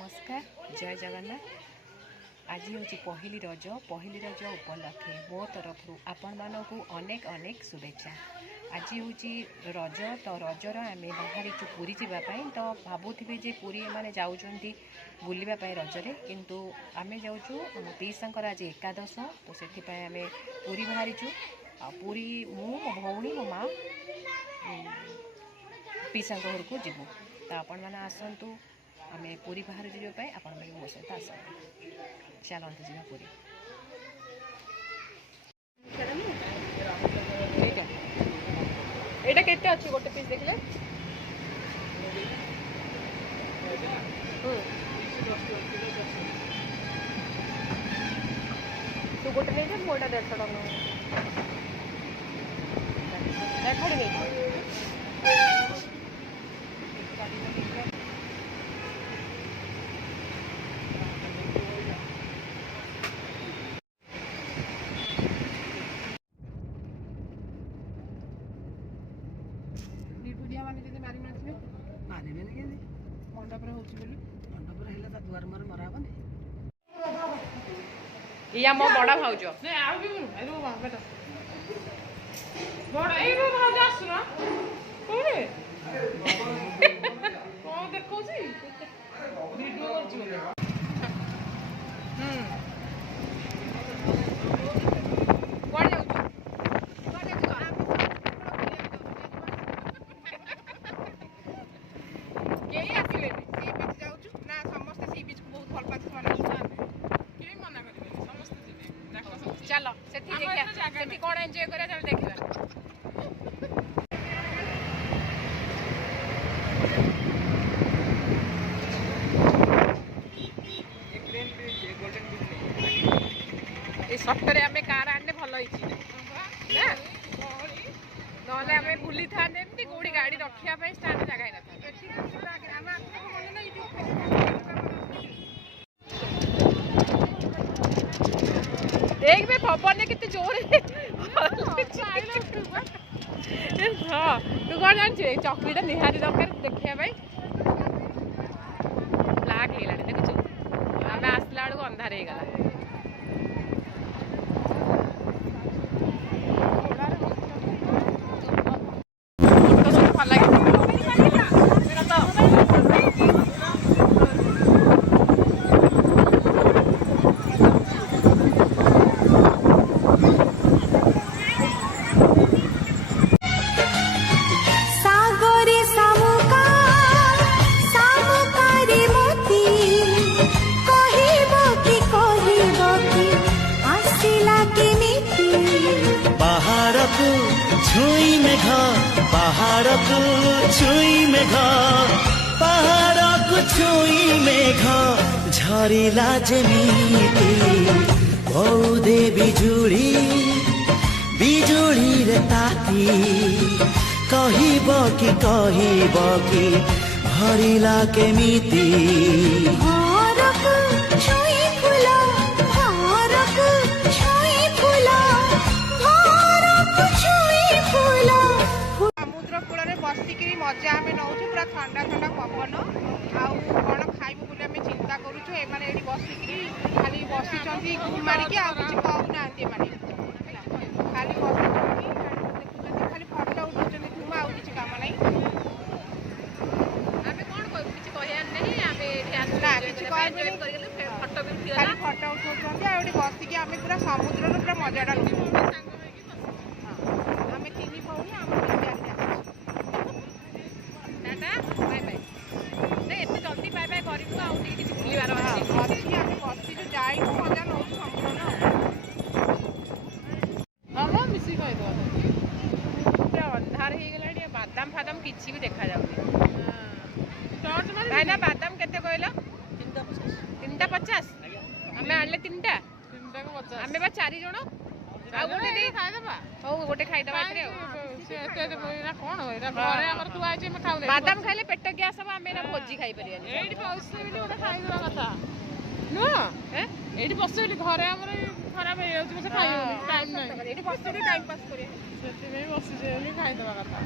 नमस्कार जय जगन्नाथ। आज हूँ पहली रज उपलक्षे मो तरफ आपण मानक अनेक अनेक शुभेच्छा। आज हूँ रज तो रजर आम बाहरी पुरी जावाई तो भावुवे जे पुरी मैंने जाऊँगी बुलवाई रजरे किंतु आम जाऊँ मो पीसांकर आज एकादश तो से आम पुरी बाहरीचु पुरी मो भौणी मो माँ पीसा घर को जीवु तो आपण मैंने आसतु आम पुरी बाहर जावाई आपण मैंने मो सहित आस चलते जा पुरी। एटा केते अछि गोटे पीस देखले तू गोटे नहीं दे मोटा 150 टका देखड़ नहीं माने जदि मारी नथिबे मारिबे ने केनी मंडप रे होछि बोली मंडप रे हेला ता दुआर मार मराबनी इया मो बड़ा भाउजो ने आउ भी एरो बा बेटा बड़ा एरो भाउजो आसु ना कोरे को देखौ छी वीडियो करछु चलो सेठी देखिया सेठी कोन एन्जॉय करिया चल देखिबा ए सप्तरे हमें कार आने भलो हिची ना नले हमें बुली था एमती कोडी गाड़ी रखिया पे स्टैंड जगह ही न था हम आपको मन नहीं एक में पवन ने कितने जोर हाँ तू कौन जान चॉकलेट निहारी दरकार देखिए भाई ब्लैक है देखु आम आसला बेलू अंधार हो गला भल लगे छुई मेघ पहाड़ को छुई मेघ पहाड़ को छुई मेघ झरिला जेमिति बौदे बिजुली बिजुली रे ताती कहिब कि भरिला केमिति बसिकी मजा आम नौ पूरा ठंडा ठंडा पवन आउ कौन खाइबू बोली आम चिंता करुचु एमाने एठी बसिकी खाली बसिचंती गुम मारिकी आ किछि कहउनांती एमाने खाली बसिचंती देखुचंती खाली फोटो उठुचंती तुम आउ किछि काम नै आमे कोन कहू किछि कहयान नै आमे एठी आसना किछि कहबे करि गेले फोटो भी उठियो खाली फोटो उठुचंती आ एठी बसिकी आमे पूरा समुद्र रो पूरा मजाटा लुटु सांग होई कि आमे तीनी भौणी आमे बाय बाय नहीं एते जल्दी बाय बाय करिबु आ उठी किछि बुलिबार अछि आमे बसि जो जाई मजा नौ संपूर्ण हां मिसी कहि दो पूरा अंधार हे गेलाडी बादाम फादाम किछि भी देखा जाउनी टॉर्च मारि भाई ना बादाम केते कहलो 350 हमें आनले 3टा को 50 हमें बा 4 जण आ गोटे दे खाइ देबा हो गोटे खाइ देबा एतरे से एते बोइना कोन होइरा घरे हमर तू आइ जे में खाउ बादाम खाइले पेट गैस सब हमें भोजी खाइ परियानी एडी पौसे बिली गोटे खाइ देबा कथा नो हैं एडी पौसे बिली घरे हमर खराब हे जाउछ से खाइ टाइम नै एडी पौसे टाइम पास करिया सेति में बसि जे खाइ देबा कथा।